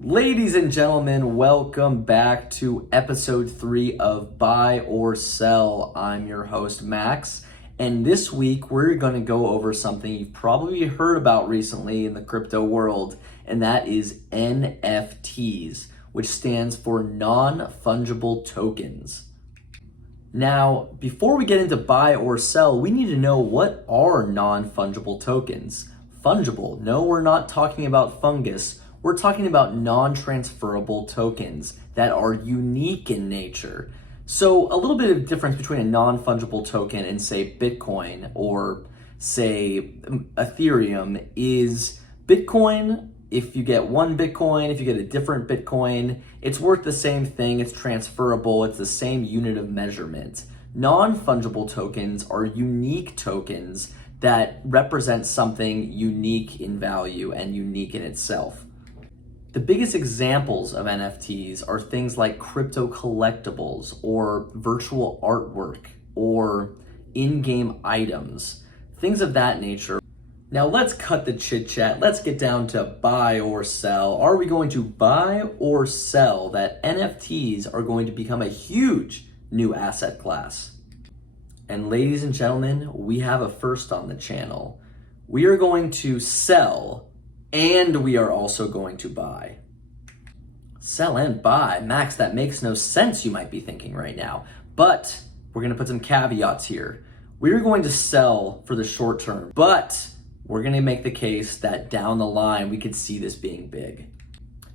Ladies and gentlemen, welcome back to episode 3 of Buy or Sell. I'm your host, Max, and this week we're going to go over something you've probably heard about recently in the crypto world, and that is NFTs, which stands for non-fungible tokens. Now, before we get into buy or sell, we need to know what are non-fungible tokens. Fungible, no, we're not talking about fungus. We're talking about non-transferable tokens that are unique in nature. So a little bit of difference between a non-fungible token and say Bitcoin or say Ethereum is Bitcoin. If you get one Bitcoin, if you get a different Bitcoin, it's worth the same thing, it's transferable, it's the same unit of measurement. Non-fungible tokens are unique tokens that represent something unique in value and unique in itself. The biggest examples of NFTs are things like crypto collectibles or virtual artwork or in-game items, things of that nature. Now let's cut the chit chat. Let's get down to buy or sell. Are we going to buy or sell that NFTs are going to become a huge new asset class? And ladies and gentlemen, we have a first on the channel. We are going to sell and we are also going to buy. Sell and buy. Max, that makes no sense, you might be thinking right now. But we're going to put some caveats here. We're going to sell for the short term, but we're going to make the case that down the line we could see this being big.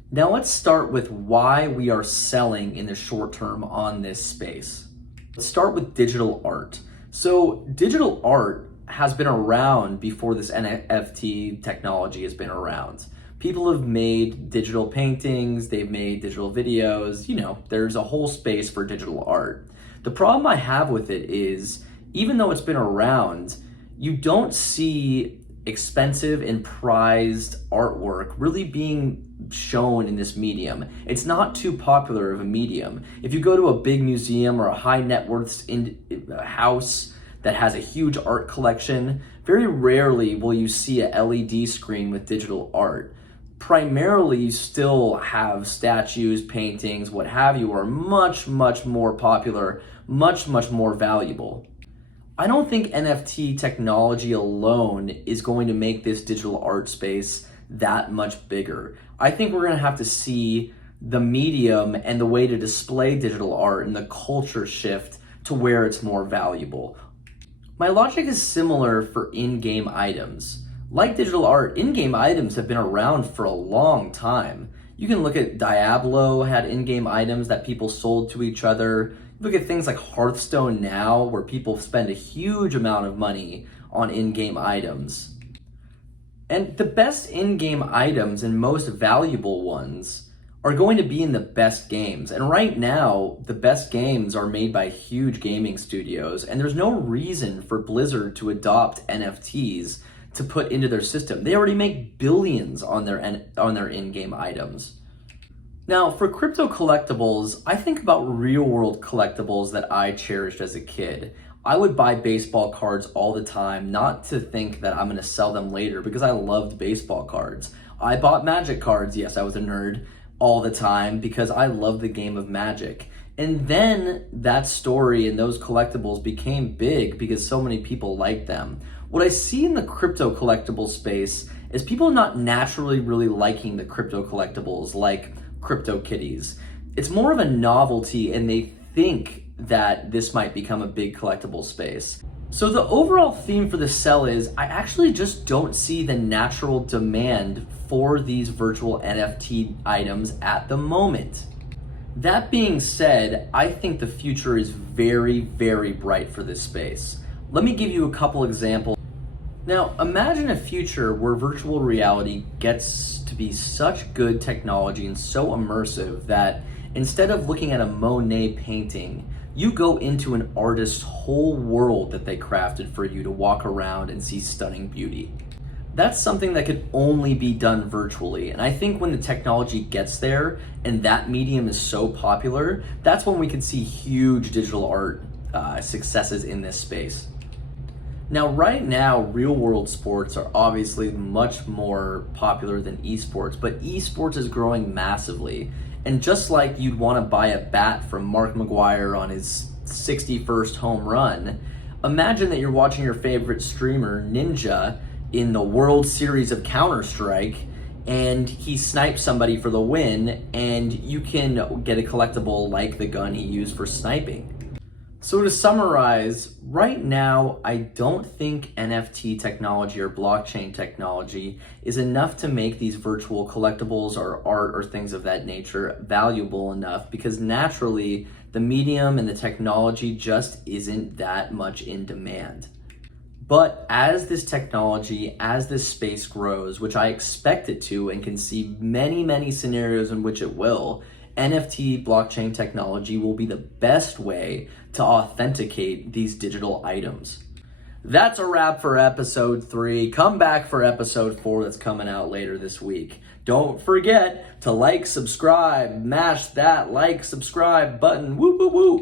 Now let's start with why we are selling in the short term on this space. Let's start with digital art. So digital art has been around before this NFT technology has been around. People have made digital paintings, they've made digital videos, there's a whole space for digital art. The problem I have with it is, even though it's been around, you don't see expensive and prized artwork really being shown in this medium. It's not too popular of a medium. If you go to a big museum or a high net worth house that has a huge art collection, very rarely will you see a LED screen with digital art. Primarily, you still have statues, paintings, what have you, are much, much more popular, much, much more valuable. I don't think NFT technology alone is going to make this digital art space that much bigger. I think we're going to have to see the medium and the way to display digital art and the culture shift to where it's more valuable. My logic is similar for in-game items. Like digital art, in-game items have been around for a long time. You can look at Diablo had in-game items that people sold to each other. Look at things like Hearthstone now, where people spend a huge amount of money on in-game items. And the best in-game items and most valuable ones are going to be in the best games. And right now, the best games are made by huge gaming studios, and there's no reason for Blizzard to adopt NFTs to put into their system. They already make billions on their in-game items. Now, for crypto collectibles, I think about real-world collectibles that I cherished as a kid. I would buy baseball cards all the time, not to think that I'm going to sell them later, because I loved baseball cards. I bought Magic cards, yes, I was a nerd, all the time because I love the game of Magic. And then that story and those collectibles became big because so many people liked them. What I see in the crypto collectible space is people not naturally really liking the crypto collectibles like crypto kitties. It's more of a novelty, and they think that this might become a big collectible space. So the overall theme for the sell is, I actually just don't see the natural demand for these virtual NFT items at the moment. That being said, I think the future is very, very bright for this space. Let me give you a couple examples. Now, imagine a future where virtual reality gets to be such good technology and so immersive that instead of looking at a Monet painting, you go into an artist's whole world that they crafted for you to walk around and see stunning beauty. That's something that could only be done virtually. And I think when the technology gets there and that medium is so popular, that's when we could see huge digital art successes in this space. Now, right now, real world sports are obviously much more popular than esports, but esports is growing massively. And just like you'd want to buy a bat from Mark McGwire on his 61st home run, imagine that you're watching your favorite streamer, Ninja, in the World Series of Counter-Strike, and he snipes somebody for the win, and you can get a collectible like the gun he used for sniping. So to summarize, right now, I don't think NFT technology or blockchain technology is enough to make these virtual collectibles or art or things of that nature valuable enough, because naturally the medium and the technology just isn't that much in demand. But as this technology, as this space grows, which I expect it to and can see many, many scenarios in which it will, NFT blockchain technology will be the best way to authenticate these digital items. That's a wrap for episode 3. Come back for episode 4 that's coming out later this week. Don't forget to like, subscribe, mash that like, subscribe button. Woo, woo, woo.